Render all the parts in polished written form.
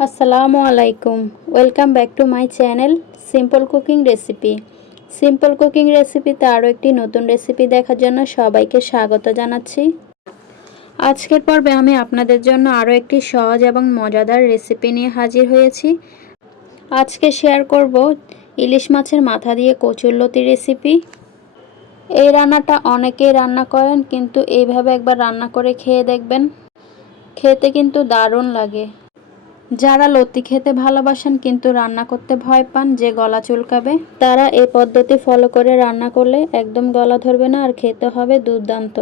আসসালামু আলাইকুম। Welcome back to my channel simple cooking recipe. Simple cooking রেসিপিতে আরও একটি নতুন রেসিপি দেখার জন্য সবাইকে স্বাগত জানাচ্ছি। আজকের পর্বে আমি আপনাদের জন্য আরও একটি সহজ এবং মজাদার রেসিপি নিয়ে হাজির হয়েছি। আজকে শেয়ার করব ইলিশ মাছের মাথা দিয়ে কচুরলতি রেসিপি। এই রান্নাটা অনেকেই রান্না করেন, কিন্তু এইভাবে একবার রান্না করে খেয়ে দেখবেন, খেতে কিন্তু দারুণ লাগে। যারা লতি খেতে ভালোবাসেন কিন্তু রান্না করতে ভয় পান যে গলা চুলকাবে, তারা এই পদ্ধতি ফলো করে রান্না করলে একদম গলা ধরবে না আর খেতে হবে দুর্দান্ত।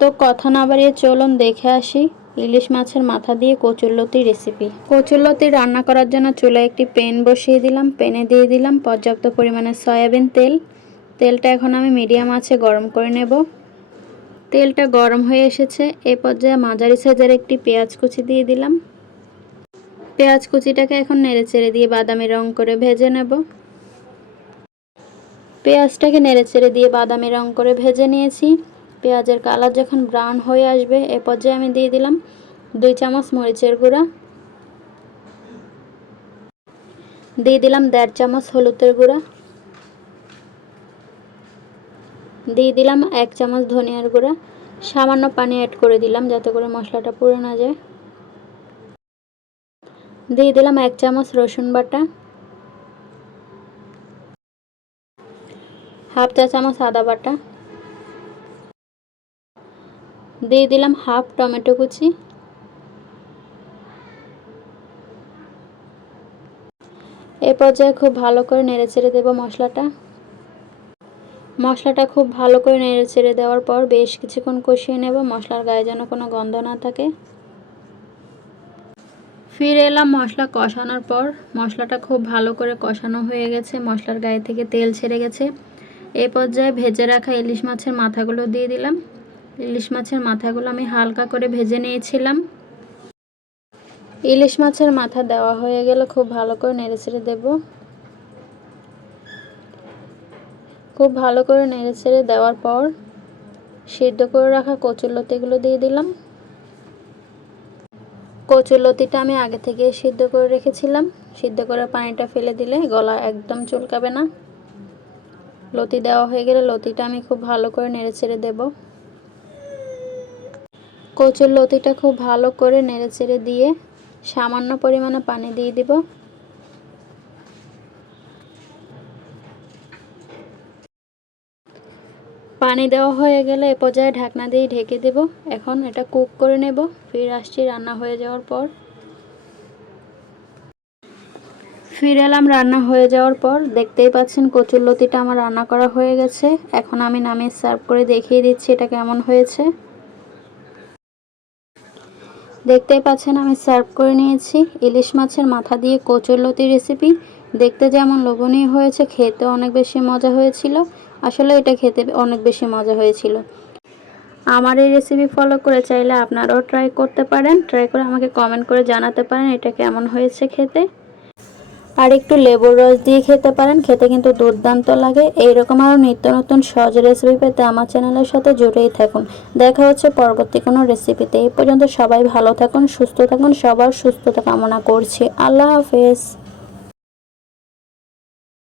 তো কথা না বাড়িয়ে চলুন দেখে আসি ইলিশ মাছের মাথা দিয়ে কচুরলতি রেসিপি। কচুরলতি রান্না করার জন্য চুলায় একটি প্যান বসিয়ে দিলাম। প্যানে দিয়ে দিলাম পর্যাপ্ত পরিমাণে সয়াবিন তেল। তেলটা এখন আমি মিডিয়াম আঁচে গরম করে নেব। তেলটা গরম হয়ে এসেছে। এ পর্যায়ে মাঝারি সাইজের একটি পেঁয়াজ কুচি দিয়ে দিলাম। পেঁয়াজ কুচিটাকে এখন নেড়েচেড়ে দিয়ে বাদামি রং করে ভেজে নেব। পেঁয়াজটাকে নেড়েচেড়ে দিয়ে বাদামি রং করে ভেজে নিয়েছি। পেঁয়াজের কালার যখন ব্রাউন হয়ে আসবে, এ পর্যায়ে আমি দিয়ে দিলাম 2 চামচ মরিচের গুঁড়া, দিয়ে দিলাম 1.5 চামচ হলুদের গুঁড়া, দিয়ে দিলাম 1 চামচ ধনিয়ার গুঁড়া। সামান্য পানি অ্যাড করে দিলাম যাতে করে মশলাটা পুড়ে না যায়। দিয়ে দিলাম 1 চামচ রসুন বাটা, হাফ চা চামচ আদা বাটা, দিয়ে দিলাম হাফ টমেটো কুচি, এ পর্যায়ে খুব ভালো করে নেড়েচেড়ে দেব মশলাটা খুব ভালো করে নেড়েচেড়ে দেওয়ার পর বেশ কিছুক্ষণ কষিয়ে নেব, মশলার গায়ে যেন কোনো গন্ধ না থাকে। ফিরে এলাম মশলা কষানোর পর। মশলাটা খুব ভালো করে কষানো হয়ে গেছে, মশলার গায়ে থেকে তেল ছেড়ে গেছে। এই পর্যায়ে ভেজে রাখা ইলিশ মাছের মাথাগুলো দিয়ে দিলাম। ইলিশ মাছের মাথাগুলো আমি হালকা করে ভেজে নিয়েছিলাম। ইলিশ মাছের মাথা দেওয়া হয়ে গেলে খুব ভালো করে নেড়েচেড়ে দেব। খুব ভালো করে নেড়েচেড়ে দেওয়ার পর সিদ্ধ করে রাখা কচুরলতিগুলো দিয়ে দিলাম। কচুরলতিটা আমি আগে থেকে সিদ্ধ করে রেখেছিলাম। সিদ্ধ করে পানিটা ফেলে দিলে গলা একদম চুলকাবে না। লতি দেওয়া হয়ে গেলে লতিটা আমি খুব ভালো করে নেড়েচেড়ে দেব। কচুরলতিটা খুব ভালো করে নেড়েচেড়ে দিয়ে সামান্য পরিমাণে পানি দিয়ে দিব। পানি দেওয়া হয়ে গেলে এ পর্যায়ে ঢাকনা দিয়ে ঢেকে দেব। এখন এটা কুক করে নেব। ফিরে আসছি রান্না হয়ে যাওয়ার পর। ফিরে এলাম রান্না হয়ে যাওয়ার পর। দেখতেই পাচ্ছেন কচুরলতিটা আমার রান্না করা হয়ে গেছে। এখন আমি নামিয়ে সার্ভ করে দেখিয়ে দিচ্ছি এটা কেমন হয়েছে। দেখতেই পাচ্ছেন আমি সার্ভ করে নিয়েছি ইলিশ মাছের মাথা দিয়ে কচুরলতি রেসিপি। দেখতে যেমন লোভনীয় হয়েছে, খেতে অনেক বেশি মজা হয়েছিল। আসলে এটা খেতে অনেক বেশি মজা হয়েছিল। আমার এই রেসিপি ফলো করে চাইলে আপনারাও ট্রাই করতে পারেন। ট্রাই করে আমাকে কমেন্ট করে জানাতে পারেন এটা কেমন হয়েছে খেতে। আর একটু লেবুর রস দিয়ে খেতে পারেন, খেতে কিন্তু দুর্দান্ত লাগে। এইরকম আরও নিত্য নতুন সহজ রেসিপি পেতে আমার চ্যানেলের সাথে জুড়েই থাকুন। দেখা হচ্ছে পরবর্তী কোনো রেসিপিতে। এই পর্যন্ত সবাই ভালো থাকুন, সুস্থ থাকুন। সবার সুস্থতা কামনা করছি। আল্লাহ হাফেজ।